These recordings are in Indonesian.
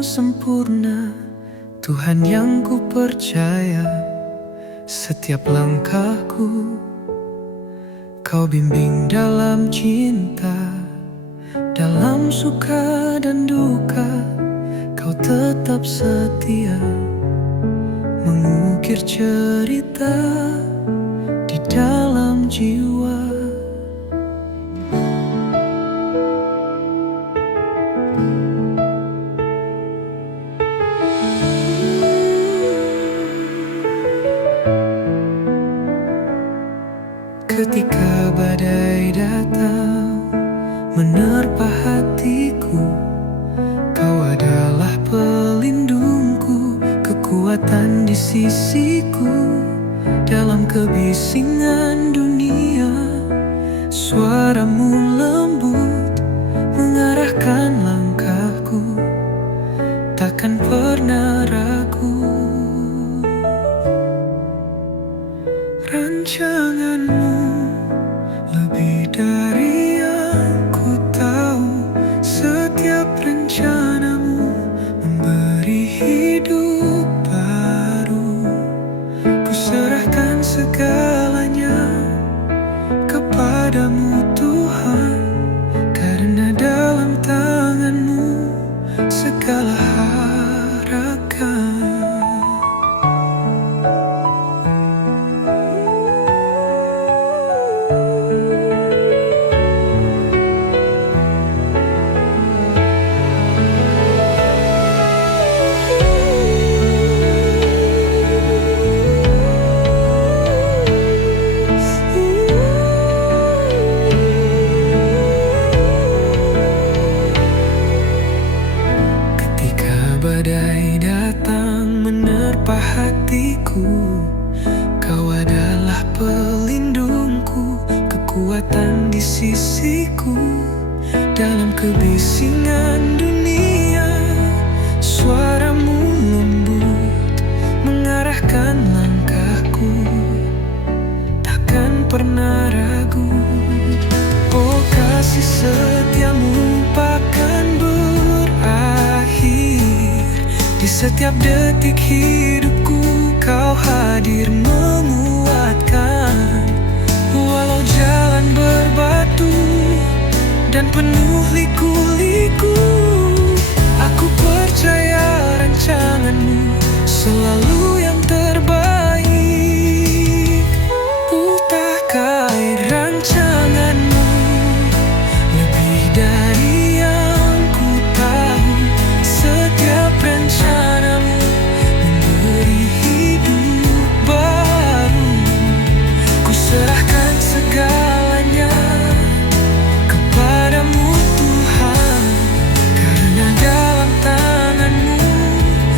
sempurna, Tuhan yang ku percaya. Setiap langkahku Kau bimbing dalam cinta, dalam suka dan duka Kau tetap setia, mengukir cerita di dalam jiwa. Ketika badai datang menerpa hatiku, Kau adalah pelindungku, kekuatan di sisiku. Dalam kebisingan dunia, suaramu lembut mengarahkan langkahku, takkan pernah ragu. Rancanganmu lebih dari yang ku tahu, setiap rencanamu memberi hidup baru. Ku serahkan segalanya kepadamu Tuhan, karena dalam tanganmu segala harapan. Badai datang menerpa hatiku, Kau adalah pelindungku, kekuatan di sisiku. Dalam kebisingan dunia, suaramu lembut mengarahkan langkahku, takkan pernah ragu. Oh, kasih setiamu takkan berakhir. Di setiap detik hidupku Kau hadir menguatkan. Walau jalan berbatu dan penuh liku-liku, aku percaya rancanganmu selalu yang terbaik. Takkan rancanganmu lebih dari yang ku tahu, setiap rencanamu memberi hidup baru. Ku serahkan segalanya kepadamu Tuhan, karena dalam tanganmu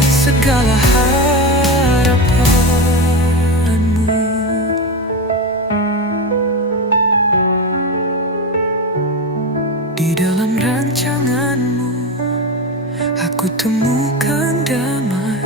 segala harapanmu. Di dalam rancanganmu aku temukan damai.